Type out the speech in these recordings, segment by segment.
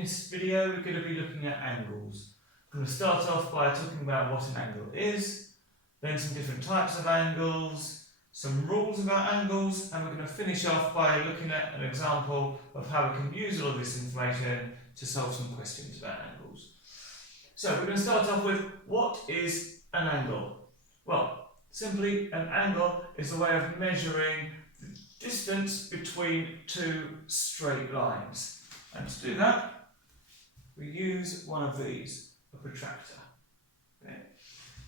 this video we're going to be looking at angles. I'm going to start off by talking about what an angle is, then some different types of angles, some rules about angles, and we're going to finish off by looking at an example of how we can use all of this information to solve some questions about angles. So we're going to start off with, what is an angle? Well, simply an angle is a way of measuring the distance between two straight lines. And to do that, we use one of these, a protractor. Okay?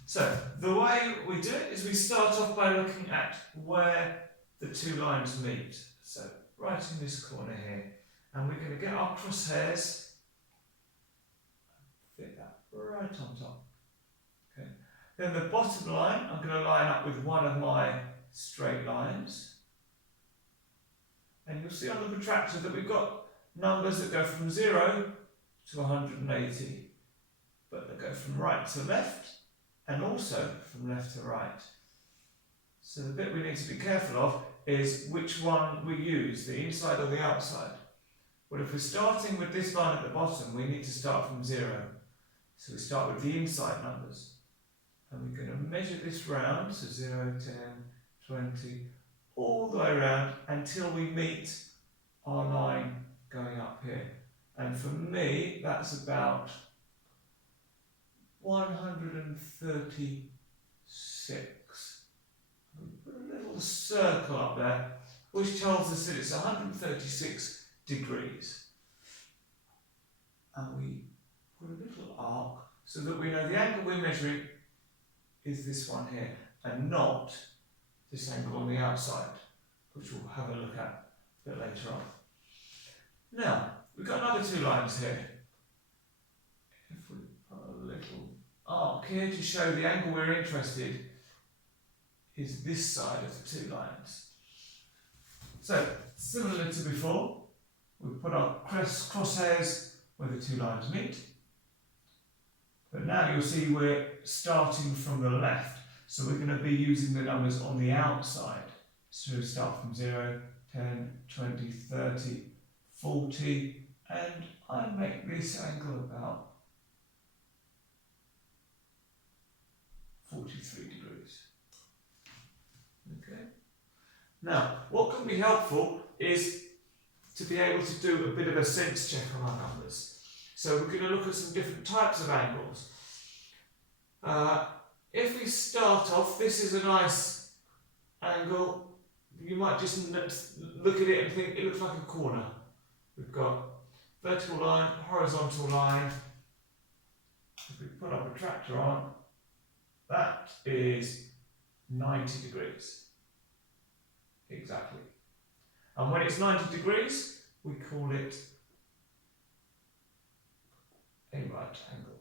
So the way we do it is we start off by looking at where the two lines meet. So right in this corner here, and we're going to get our crosshairs, fit that right on top. Okay. Then the bottom line, I'm going to line up with one of my straight lines, and you'll see on the protractor that we've got numbers that go from 0 to 180, but they go from right to left and also from left to right. So the bit we need to be careful of is which one we use, the inside or the outside. Well, if we're starting with this line at the bottom, we need to start from 0. So we start with the inside numbers, and we're going to measure this round, so 0, 10, 20, all the way around until we meet our line going up here. And for me, that's about 136. We put a little circle up there, which tells us that it's 136 degrees. And we put a little arc so that we know the angle we're measuring is this one here, and not this angle on the outside, which we'll have a look at a bit later on. Now, we've got another two lines here. If we put a little arc here to show the angle we're interested is this side of the two lines. So, similar to before, we put our crosshairs where the two lines meet. But now you'll see we're starting from the left. So we're going to be using the numbers on the outside. So we start from 0, 10, 20, 30, 40, and I make this angle about 43 degrees. Okay. Now, what can be helpful is to be able to do a bit of a sense check on our numbers. So we're going to look at some different types of angles. If we start off, this is a nice angle. You might just look at it and think it looks like a corner. We've got vertical line, horizontal line. If we put our protractor on, that is 90 degrees. Exactly. And when it's 90 degrees, we call it a right angle.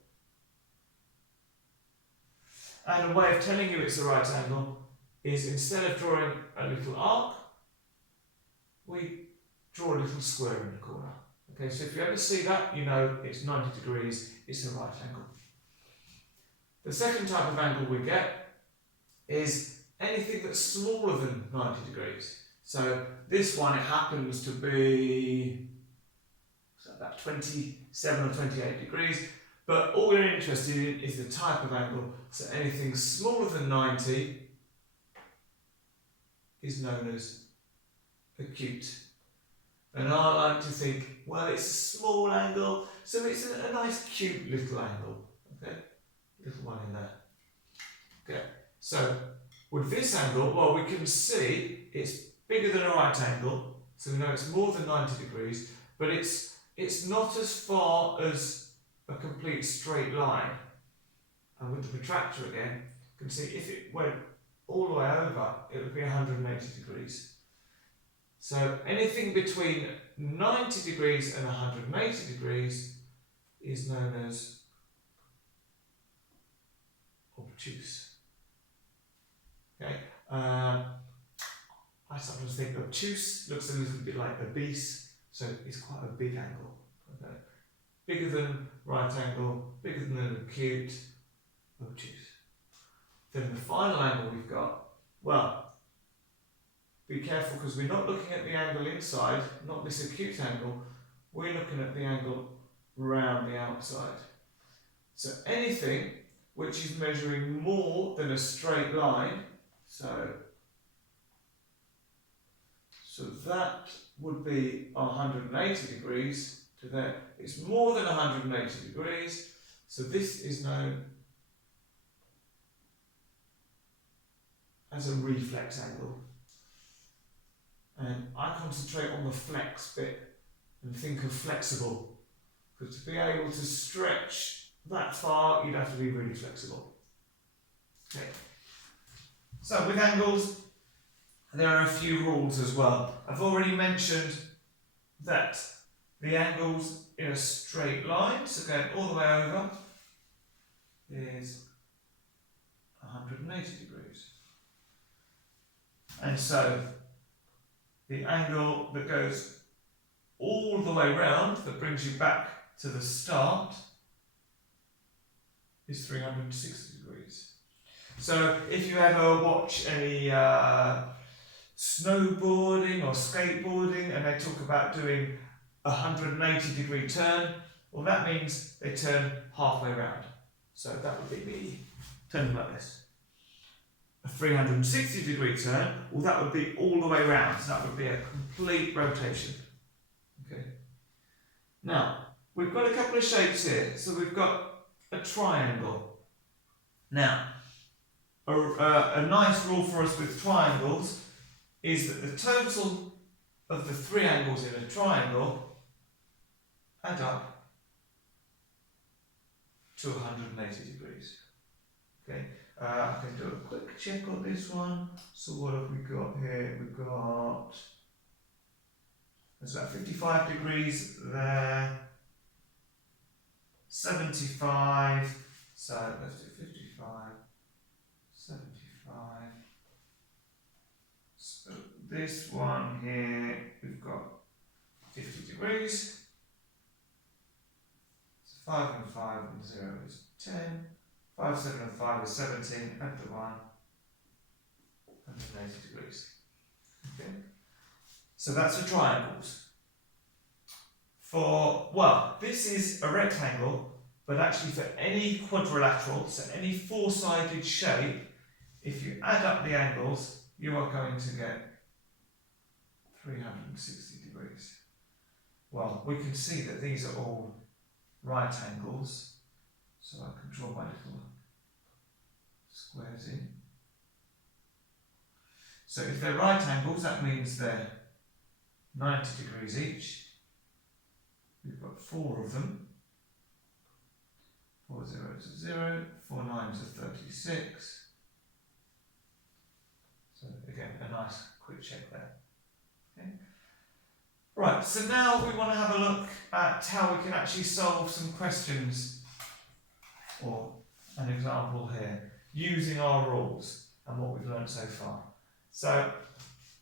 And a way of telling you it's a right angle is, instead of drawing a little arc, we draw a little square in the corner. Okay, so if you ever see that, you know it's 90 degrees, it's a right angle. The second type of angle we get is anything that's smaller than 90 degrees. So this one, it happens to be about 27 or 28 degrees, but all we're interested in is the type of angle. So anything smaller than 90 is known as acute. And I like to think, well, it's a small angle, so it's a nice, cute little angle. Okay, little one in there. Okay, so with this angle, well, we can see it's bigger than a right angle, so we know it's more than 90 degrees, but it's not as far as a complete straight line. And with the protractor again, you can see if it went all the way over, it would be 180 degrees. So anything between 90 degrees and 180 degrees is known as obtuse. Okay. I sometimes think obtuse looks a little bit like obese, so it's quite a big angle. Okay. Bigger than right angle, bigger than an acute, obtuse. Then the final angle we've got, well, be careful, because we're not looking at the angle inside, not this acute angle, we're looking at the angle round the outside. So anything which is measuring more than a straight line, so that would be 180 degrees to there. It's more than 180 degrees, so this is known as a reflex angle. And I concentrate on the flex bit and think of flexible, because to be able to stretch that far, you'd have to be really flexible. Okay. So with angles, there are a few rules as well. I've already mentioned that the angles in a straight line, so going all the way over, is 180 degrees. And so the angle that goes all the way round, that brings you back to the start, is 360 degrees. So if you ever watch any snowboarding or skateboarding and they talk about doing a 180 degree turn, well, that means they turn halfway round. So that would be me turning like this. A 360 degree turn, well, that would be all the way round. So that would be a complete rotation. Okay. Now, we've got a couple of shapes here. So we've got a triangle. Now, a nice rule for us with triangles is that the total of the three angles in a triangle add up to 180 degrees. Okay, I can do a quick check on this one. So what have we got here? We've got, there's about 55 degrees there, 75, so let's do 55, 75. So this one here, we've got 50 degrees. So 5 and 5 and 0 is 10. 5, 7 and 5 is 17, add the 1, 180 degrees. Okay. So that's for triangles. Well, this is a rectangle, but actually for any quadrilateral, so any four-sided shape, if you add up the angles, you are going to get 360 degrees. Well, we can see that these are all right angles, so I can draw my little squares in. So if they're right angles, that means they're 90 degrees each. We've got 4 of them. 4 zeros are 0, 4 nines are 36. So again, a nice quick check there. Okay. Right, so now we want to have a look at how we can actually solve some questions, or an example here, using our rules and what we've learned so far. So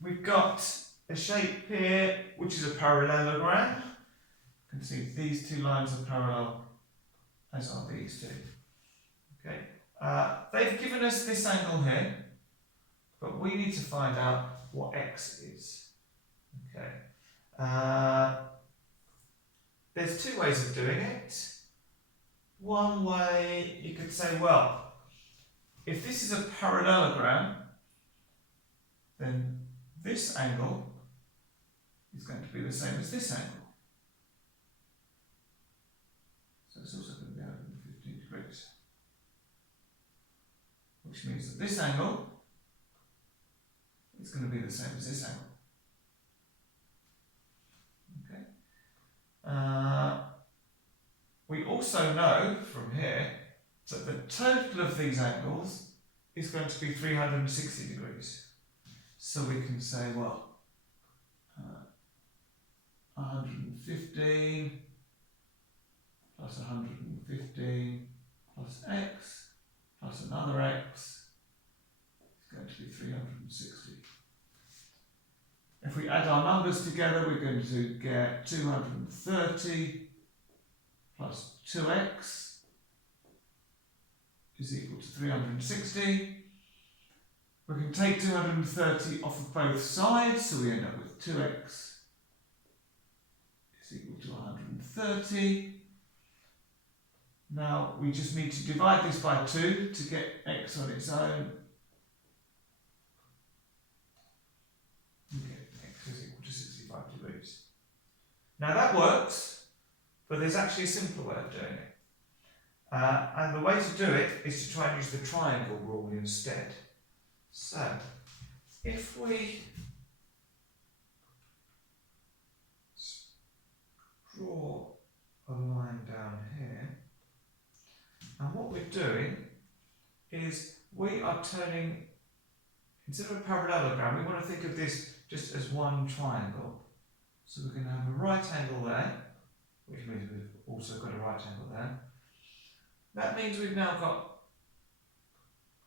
we've got a shape here which is a parallelogram. You can see these two lines are parallel, as are these two. Okay. They've given us this angle here, but we need to find out what x is. Okay. There's two ways of doing it. One way, you could say, well, if this is a parallelogram, then this angle is going to be the same as this angle. So it's also going to be 115 degrees. Which means that this angle is going to be the same as this angle. Okay. We also know from here that the total of these angles is going to be 360 degrees. So we can say, well, 115 plus 115 plus x plus another x is going to be 360. If we add our numbers together, we're going to get 230 plus 2x is equal to 360. We can take 230 off of both sides, so we end up with 2x is equal to 130. Now we just need to divide this by 2 to get x on its own. We get x is equal to 65 degrees. Now that works, but there's actually a simpler way of doing it. And the way to do it is to try and use the triangle rule instead. So, if we draw a line down here, and what we're doing is we are turning, instead of a parallelogram, we want to think of this just as one triangle. So we're going to have a right angle there, which means we've also got a right angle there. That means we've now got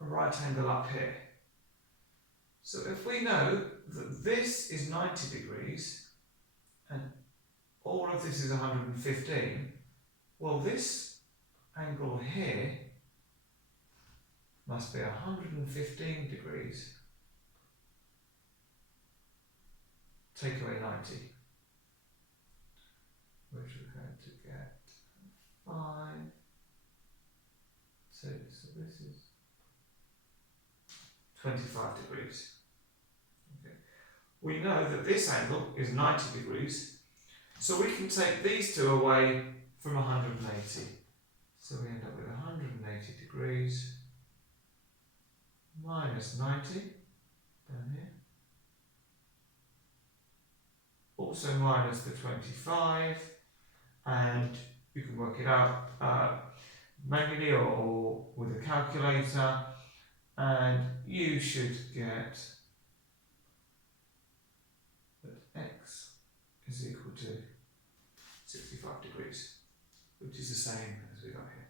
a right angle up here. So if we know that this is 90 degrees and all of this is 115, well, this angle here must be 115 degrees. Take away 90, which we're going to get 5, 2, so this is 25 degrees. Okay. We know that this angle is 90 degrees, so we can take these two away from 180. So we end up with 180 degrees minus 90 down here. Also minus the 25, and you can work it out manually or with a calculator, and you should get that x is equal to 65 degrees, which is the same as we got here.